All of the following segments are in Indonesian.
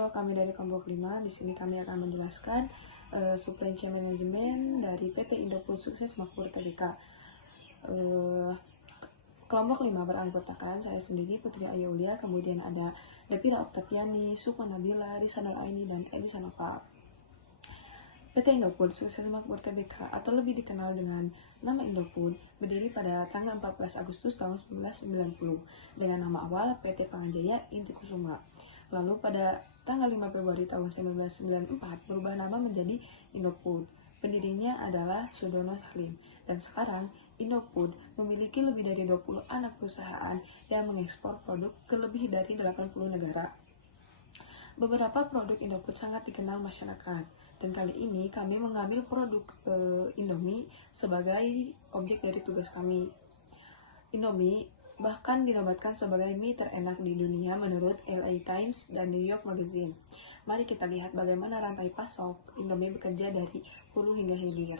Halo, kami dari kelompok 5. Di sini kami akan menjelaskan supply chain management dari PT Indofood Sukses Makmur Tbk. Kelompok 5 beranggotakan saya sendiri, Putri Ayaulia, kemudian ada Devina Oktaviani, Sukma Nabila, Risa Nur Aini, dan Elisa Nova. PT Indofood Sukses Makmur Tbk atau lebih dikenal dengan nama Indofood berdiri pada tanggal 14 Agustus tahun 1990 dengan nama awal PT Panganjaya Inti Kusuma. Lalu pada tanggal 5 Februari tahun 1994 berubah nama menjadi Indofood. Pendirinya adalah Sudono Salim. Dan sekarang Indofood memiliki lebih dari 20 anak perusahaan yang mengekspor produk ke lebih dari 80 negara. Beberapa produk Indofood sangat dikenal masyarakat. Dan kali ini kami mengambil produk Indomie sebagai objek dari tugas kami. Indomie bahkan dinobatkan sebagai mie terenak di dunia menurut LA Times dan New York Magazine. Mari kita lihat bagaimana rantai pasok Indomie bekerja dari hulu hingga hilir.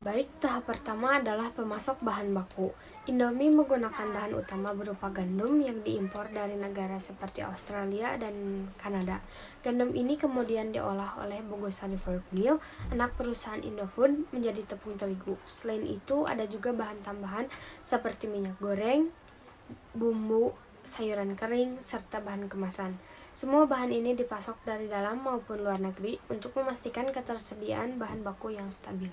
Baik, tahap pertama adalah pemasok bahan baku. Indomie menggunakan bahan utama berupa gandum yang diimpor dari negara seperti Australia dan Kanada. Gandum ini kemudian diolah oleh Bogosari Flour Mill, anak perusahaan Indofood, menjadi tepung terigu. Selain itu, ada juga bahan tambahan seperti minyak goreng, bumbu, sayuran kering, serta bahan kemasan. Semua bahan ini dipasok dari dalam maupun luar negeri untuk memastikan ketersediaan bahan baku yang stabil.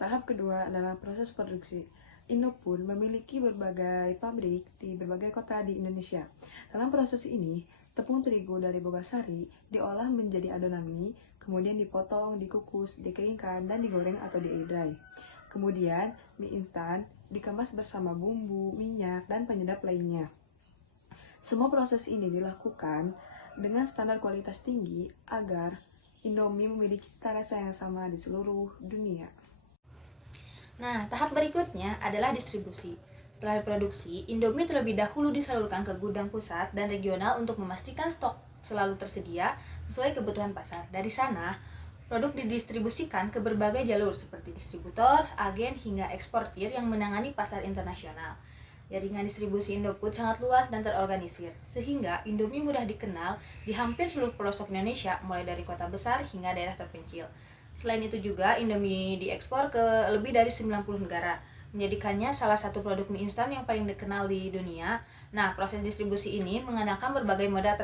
Tahap kedua adalah proses produksi. Indofood memiliki berbagai pabrik di berbagai kota di Indonesia. Dalam proses ini, tepung terigu dari Bogasari diolah menjadi adonan mie, kemudian dipotong, dikukus, dikeringkan, dan digoreng atau di air dry. Kemudian, mie instan dikemas bersama bumbu, minyak, dan penyedap lainnya. Semua proses ini dilakukan dengan standar kualitas tinggi agar Indomie memiliki cita rasa yang sama di seluruh dunia. Nah, tahap berikutnya adalah distribusi. Setelah diproduksi, Indomie terlebih dahulu disalurkan ke gudang pusat dan regional untuk memastikan stok selalu tersedia sesuai kebutuhan pasar. Dari sana, produk didistribusikan ke berbagai jalur seperti distributor, agen, hingga eksportir yang menangani pasar internasional. Jaringan distribusi Indofood sangat luas dan terorganisir, sehingga Indomie mudah dikenal di hampir seluruh pelosok Indonesia, mulai dari kota besar hingga daerah terpencil. Selain itu juga, Indomie diekspor ke lebih dari 90 negara, menjadikannya salah satu produk mie instan yang paling dikenal di dunia. Nah, proses distribusi ini menggunakan berbagai moda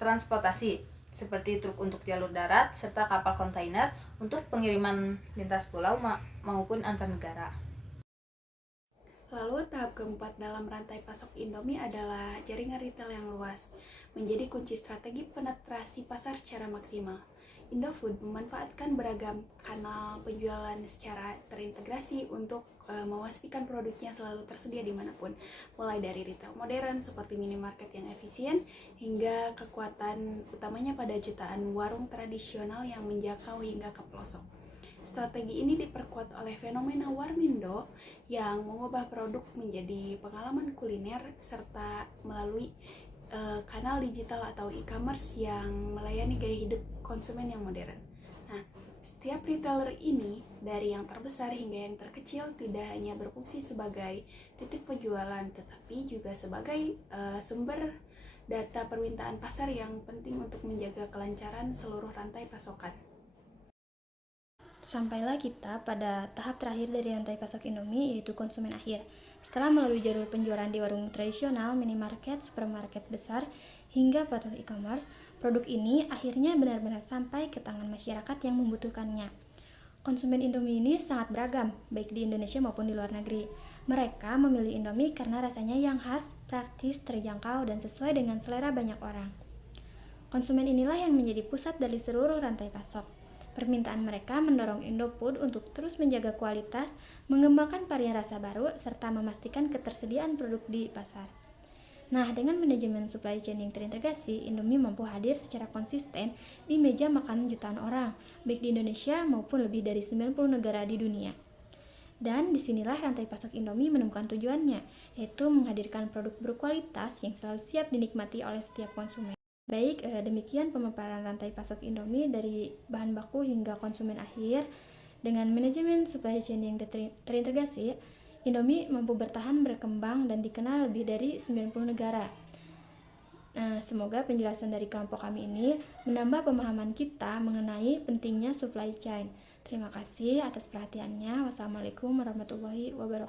transportasi, seperti truk untuk jalur darat, serta kapal kontainer untuk pengiriman lintas pulau maupun antar negara. Lalu tahap keempat dalam rantai pasok Indomie adalah jaringan retail yang luas, menjadi kunci strategi penetrasi pasar secara maksimal. Indofood memanfaatkan beragam kanal penjualan secara terintegrasi untuk memastikan produknya selalu tersedia dimanapun, mulai dari retail modern seperti minimarket yang efisien, hingga kekuatan utamanya pada jutaan warung tradisional yang menjangkau hingga ke pelosok. Strategi ini diperkuat oleh fenomena Warmindo yang mengubah produk menjadi pengalaman kuliner serta melalui kanal digital atau e-commerce yang melayani gaya hidup konsumen yang modern. Nah, setiap retailer ini, dari yang terbesar hingga yang terkecil, tidak hanya berfungsi sebagai titik penjualan, tetapi juga sebagai sumber data permintaan pasar yang penting untuk menjaga kelancaran seluruh rantai pasokan. Sampailah kita pada tahap terakhir dari rantai pasok Indomie, yaitu konsumen akhir. Setelah melalui jalur penjualan di warung tradisional, minimarket, supermarket besar, hingga platform e-commerce, produk ini akhirnya benar-benar sampai ke tangan masyarakat yang membutuhkannya. Konsumen Indomie ini sangat beragam, baik di Indonesia maupun di luar negeri. Mereka memilih Indomie karena rasanya yang khas, praktis, terjangkau, dan sesuai dengan selera banyak orang. Konsumen inilah yang menjadi pusat dari seluruh rantai pasok. Permintaan mereka mendorong Indofood untuk terus menjaga kualitas, mengembangkan varian rasa baru, serta memastikan ketersediaan produk di pasar. Nah, dengan manajemen supply chain yang terintegrasi, Indomie mampu hadir secara konsisten di meja makan jutaan orang, baik di Indonesia maupun lebih dari 90 negara di dunia. Dan disinilah rantai pasok Indomie menemukan tujuannya, yaitu menghadirkan produk berkualitas yang selalu siap dinikmati oleh setiap konsumen. Baik, demikian pemaparan rantai pasok Indomie dari bahan baku hingga konsumen akhir. Dengan manajemen supply chain yang terintegrasi, Indomie mampu bertahan, berkembang, dan dikenal lebih dari 90 negara. Semoga penjelasan dari kelompok kami ini menambah pemahaman kita mengenai pentingnya supply chain. Terima kasih atas perhatiannya. Wassalamualaikum warahmatullahi wabarakatuh.